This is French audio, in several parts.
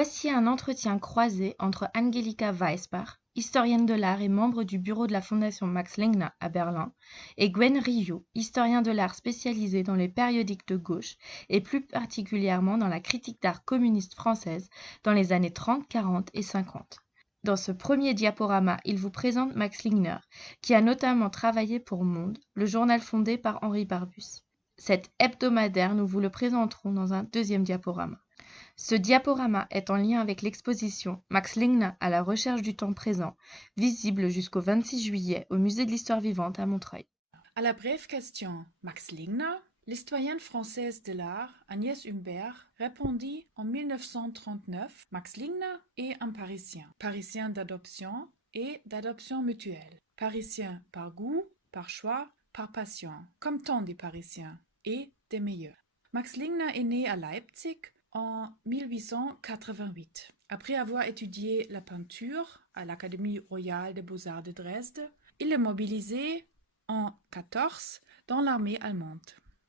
Voici un entretien croisé entre Angelika Weisbach, historienne de l'art et membre du bureau de la Fondation Max Lingna à Berlin, et Gwen Rioux, historien de l'art spécialisé dans les périodiques de gauche et plus particulièrement dans la critique d'art communiste française dans les années 30, 40 et 50. Dans ce premier diaporama, il vous présente Max Lingner, qui a notamment travaillé pour Monde, le journal fondé par Henri Barbusse. Cet hebdomadaire, nous vous le présenterons dans un deuxième diaporama. Ce diaporama est en lien avec l'exposition Max Lingna à la recherche du temps présent, visible jusqu'au 26 juillet au Musée de l'Histoire vivante à Montreuil. À la brève question Max Lingna, l'historienne française de l'art Agnès Humbert répondit en 1939 Max Lingna est un Parisien, Parisien d'adoption et d'adoption mutuelle, Parisien par goût, par choix, par passion, comme tant des Parisiens et des meilleurs. Max Lingna est né à Leipzig en 1888. Après avoir étudié la peinture à l'Académie royale des beaux-arts de Dresde, il est mobilisé en 14 dans l'armée allemande.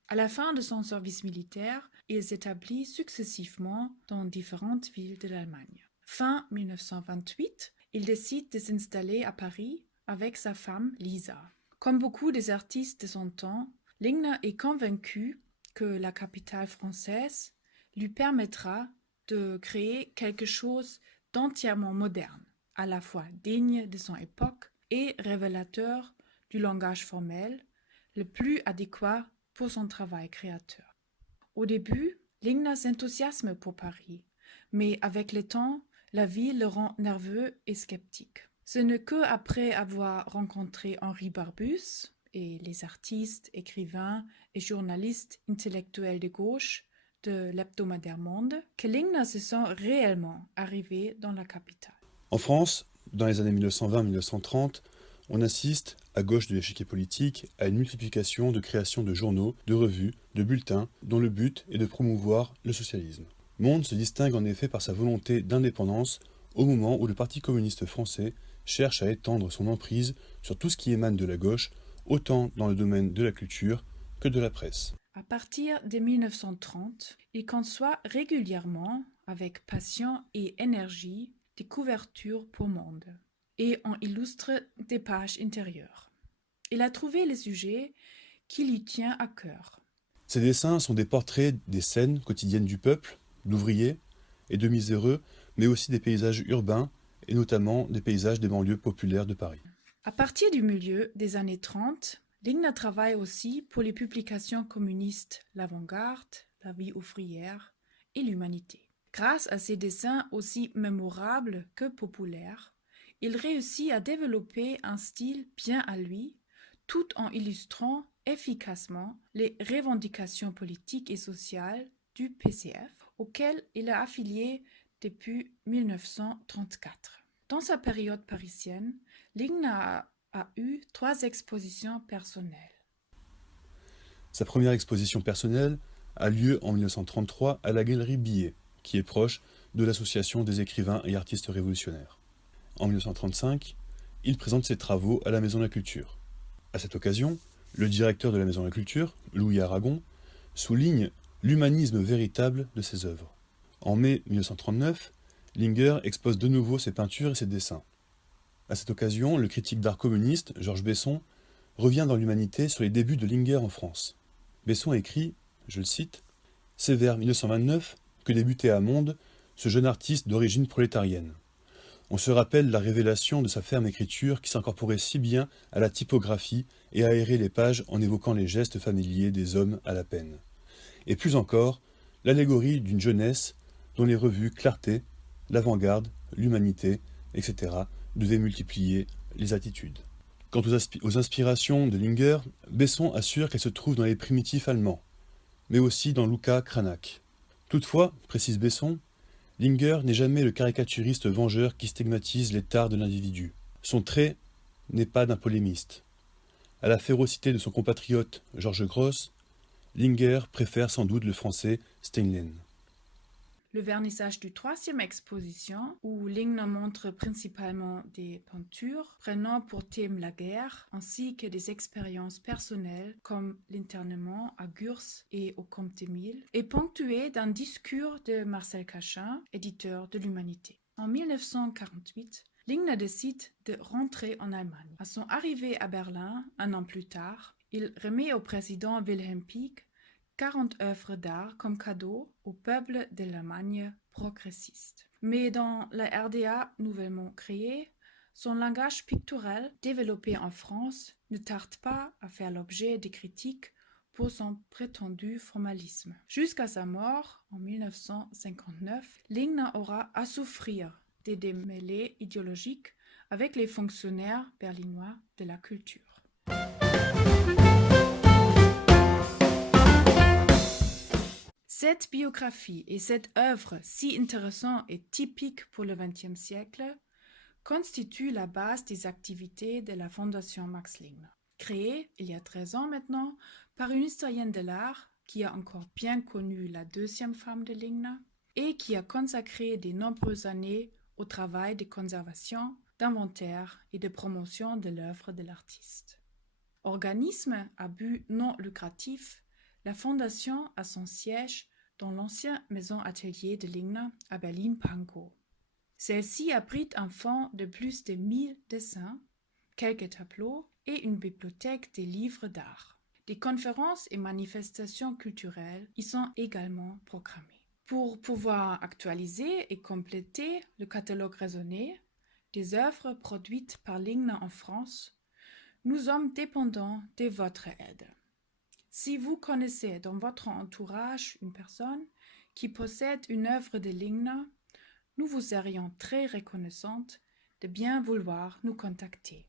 À la fin de son service militaire, il s'établit successivement dans différentes villes de l'Allemagne. Fin 1928, il décide de s'installer à Paris avec sa femme Lisa. Comme beaucoup des artistes de son temps, Lingner est convaincu que la capitale française lui permettra de créer quelque chose d'entièrement moderne, à la fois digne de son époque et révélateur du langage formel, le plus adéquat pour son travail créateur. Au début, Lingner s'enthousiasme pour Paris, mais avec le temps, la ville le rend nerveux et sceptique. Ce n'est qu'après avoir rencontré Henri Barbusse et les artistes, écrivains et journalistes intellectuels de gauche de l'hebdomadaire Monde que Lingner se sent réellement arrivé dans la capitale. En France, dans les années 1920-1930, on assiste, à gauche de l'échiquier politique, à une multiplication de créations de journaux, de revues, de bulletins, dont le but est de promouvoir le socialisme. Monde se distingue en effet par sa volonté d'indépendance au moment où le Parti communiste français cherche à étendre son emprise sur tout ce qui émane de la gauche, autant dans le domaine de la culture que de la presse. À partir de 1930, il conçoit régulièrement, avec passion et énergie, des couvertures pour Monde et en illustre des pages intérieures. Il a trouvé le sujet qui lui tient à cœur. Ces dessins sont des portraits des scènes quotidiennes du peuple, d'ouvriers et de miséreux, mais aussi des paysages urbains et notamment des paysages des banlieues populaires de Paris. À partir du milieu des années 30, Lingner travaille aussi pour les publications communistes L'Avant-Garde, La Vie ouvrière et L'Humanité. Grâce à ses dessins aussi mémorables que populaires, il réussit à développer un style bien à lui, tout en illustrant efficacement les revendications politiques et sociales du PCF, auquel il est affilié depuis 1934. Dans sa période parisienne, Lingner a eu 3 expositions personnelles. Sa première exposition personnelle a lieu en 1933 à la Galerie Billet, qui est proche de l'Association des écrivains et artistes révolutionnaires. En 1935, il présente ses travaux à la Maison de la Culture. À cette occasion, le directeur de la Maison de la Culture, Louis Aragon, souligne l'humanisme véritable de ses œuvres. En mai 1939, Lingner expose de nouveau ses peintures et ses dessins. À cette occasion, le critique d'art communiste, Georges Besson, revient dans l'Humanité sur les débuts de Lingner en France. Besson écrit, je le cite, « C'est vers 1929 que débutait à Monde ce jeune artiste d'origine prolétarienne. On se rappelle la révélation de sa ferme écriture qui s'incorporait si bien à la typographie et aérait les pages en évoquant les gestes familiers des hommes à la peine. Et plus encore, l'allégorie d'une jeunesse dont les revues Clarté, L'Avant-Garde, L'Humanité, etc. devaient multiplier les attitudes. » Quant aux inspirations de Lingner, Besson assure qu'elles se trouvent dans les primitifs allemands, mais aussi dans Luca Cranach. Toutefois, précise Besson, Lingner n'est jamais le caricaturiste vengeur qui stigmatise les tares de l'individu. Son trait n'est pas d'un polémiste. À la férocité de son compatriote Georges Grosz, Lingner préfère sans doute le français Steinlen. Le vernissage du 3e exposition, où Lingner montre principalement des peintures prenant pour thème la guerre, ainsi que des expériences personnelles comme l'internement à Gurs et au Comte-des-Milles, est ponctué d'un discours de Marcel Cachin, éditeur de l'Humanité. En 1948, Lingner décide de rentrer en Allemagne. À son arrivée à Berlin, un an plus tard, il remet au président Wilhelm Pieck 40 œuvres d'art comme cadeau au peuple de l'Allemagne progressiste. Mais dans la RDA nouvellement créée, son langage pictural, développé en France, ne tarde pas à faire l'objet de critiques pour son prétendu formalisme. Jusqu'à sa mort, en 1959, Lingner aura à souffrir des démêlés idéologiques avec les fonctionnaires berlinois de la culture. Cette biographie et cette œuvre si intéressante et typique pour le XXe siècle constituent la base des activités de la Fondation Max Lingner, créée il y a 13 ans maintenant par une historienne de l'art qui a encore bien connu la deuxième femme de Lingner et qui a consacré de nombreuses années au travail de conservation, d'inventaire et de promotion de l'œuvre de l'artiste. Organisme à but non lucratif, la Fondation a son siège dans l'ancienne maison-atelier de Lingner à Berlin-Pankow. Celle-ci abrite un fonds de plus de 1000 dessins, quelques tableaux et une bibliothèque des livres d'art. Des conférences et manifestations culturelles y sont également programmées. Pour pouvoir actualiser et compléter le catalogue raisonné des œuvres produites par Lingner en France, nous sommes dépendants de votre aide. Si vous connaissez dans votre entourage une personne qui possède une œuvre de Lingner, nous vous serions très reconnaissantes de bien vouloir nous contacter.